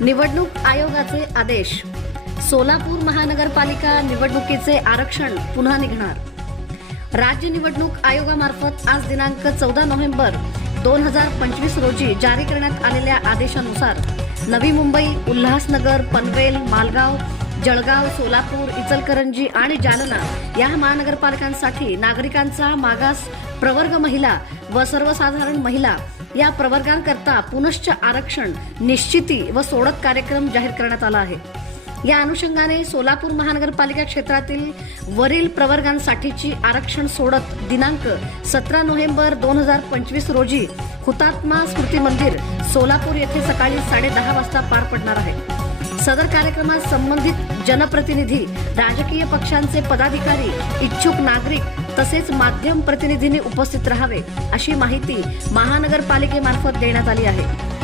निवडणूक आयोगाचे आदेश. सोलापूर महानगरपालिका निवडणुकीचे आरक्षण पुन्हा निघणार. राज्य निवडणूक आयोगामार्फत आज दिनांक चौदा नोव्हेंबर दोन हजार पंचवीस रोजी जारी करण्यात आलेल्या आदेशानुसार नवी मुंबई उल्हासनगर पनवेल मालगाव जळगाव सोलापूर इचलकरंजी आणि जालना या महानगरपालिकांसाठी नागरिकांचा मागास प्रवर्ग महिला व सर्वसाधारण महिला या प्रवर्गांकरता पुनश्च आरक्षण निश्चिती व सोडत कार्यक्रम जाहीर करण्यात आला आहे. या अनुषंगाने सोलापूर महानगरपालिका क्षेत्रातील वरील प्रवर्गांसाठीची आरक्षण सोडत दिनांक सतरा नोव्हेंबर दोन हजार पंचवीस रोजी हुतात्मा स्मृती मंदिर सोलापूर येथे सकाळी साडेदहा वाजता पार पडणार आहे. सदर कार्यक्रमात संबंधित जनप्रतिनिधी राजकीय पक्षांचे पदाधिकारी इच्छुक नागरिक तसेच माध्यम प्रतिनिधींनी उपस्थित राहावे अशी माहिती महानगरपालिकेमार्फत देण्यात आली आहे.